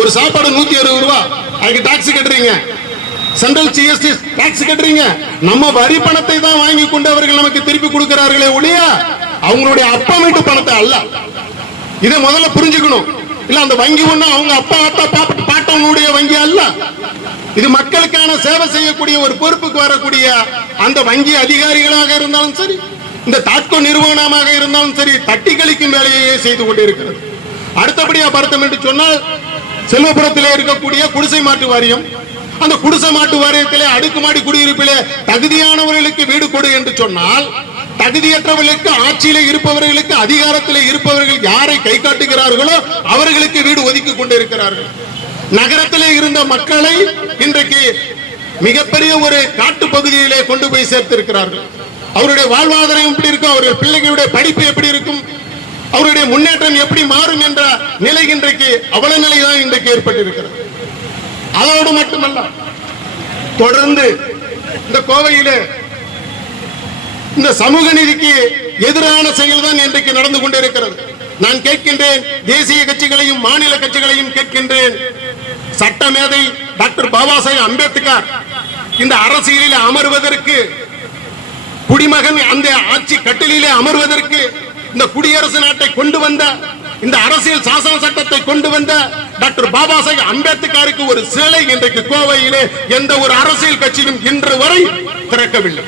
ஒரு சாப்பாடு 160 ரூபாய், அதுக்கு டாக்ஸ் கட்டுறீங்க, சென்ட்ரல் ஜிஎஸ்டி டாக்ஸ் கட்டுறீங்க. நம்ம வரி பணத்தை தான் வாங்கி கொண்டு அவர்கள் நமக்கு திருப்பி கொடுக்கிறார்களே ஒழிய அவங்களுடைய அப்பா வீட்டு பணத்தை அல்ல. இதை முதல்ல புரிஞ்சுக்கணும். இல்ல அந்த வங்கி ஒண்ணு அவங்க அப்பா அத்தா பாட்டவங்களுடைய வங்கி அல்ல. இது மக்களுக்கான சேவை செய்யக்கூடிய ஒரு பொறுப்புக்கு வரக்கூடிய அந்த வங்கி அதிகாரிகளாக இருந்தாலும் சரி, இந்த தாட்கோ நிறுவனமாக இருந்தாலும் சரி, தட்டி கழிக்கும் வேலையை செய்து கொண்டிருக்கிறது. அடுத்தபடியா பார்த்தோம் என்று சொன்னால், செல்வபுரத்திலே இருக்கக்கூடிய குடிசை மாட்டு வாரியம், அந்த குடிசை மாட்டு வாரியத்திலே அடுக்குமாடி குடியிருப்பிலே தகுதியானவர்களுக்கு வீடு கொடு என்று சொன்னால், தகுதியற்றவர்களுக்கு, ஆட்சியிலே இருப்பவர்களுக்கு, அதிகாரத்திலே இருப்பவர்கள் யாரை கை காட்டுகிறார்களோ அவர்களுக்கு வீடு ஒதுக்கி கொண்டிருக்கிறார்கள். நகரத்திலே இருந்த மக்களை இன்றைக்கு மிகப்பெரிய ஒரு காட்டு பகுதியிலே கொண்டு போய் சேர்த்திருக்கிறார்கள். அவருடைய வாழ்வாதாரம் எப்படி இருக்கும், அவருடைய பிள்ளைகளுடைய படிப்பு எப்படி இருக்கும், அவருடைய முன்னேற்றம் எப்படி மாறும் என்ற நிலை இன்றைக்கு அவல நிலைதான் இன்றைக்கு ஏற்பட்டிருக்கிறது. அதோடு மட்டுமல்ல, தொடர்ந்து இந்த கோவையிலே இந்த சமூக நீதிக்கு எதிரான செயல் தான் இன்றைக்கு நடந்து கொண்டிருக்கிறது. நான் கேட்கின்றேன், தேசிய கட்சிகளையும் மாநில கட்சிகளையும் கேட்கின்றேன், சட்டமேதை டாக்டர் பாபா சாஹேப் அம்பேத்கர் இந்த அரசியலில் அமர்வதற்கு, குடிமகன் அந்த ஆட்சி கட்டிலே அமர்வதற்கு, இந்த குடியரசு நாட்டை கொண்டு வந்த, இந்த அரசியல் சாசன சட்டத்தை கொண்டு வந்த டாக்டர் பாபா சாஹேப் அம்பேத்கருக்கு ஒரு சிலை இன்றைக்கு கோவையிலே எந்த ஒரு அரசியல் கட்சியும் இன்று வரை திறக்கவில்லை.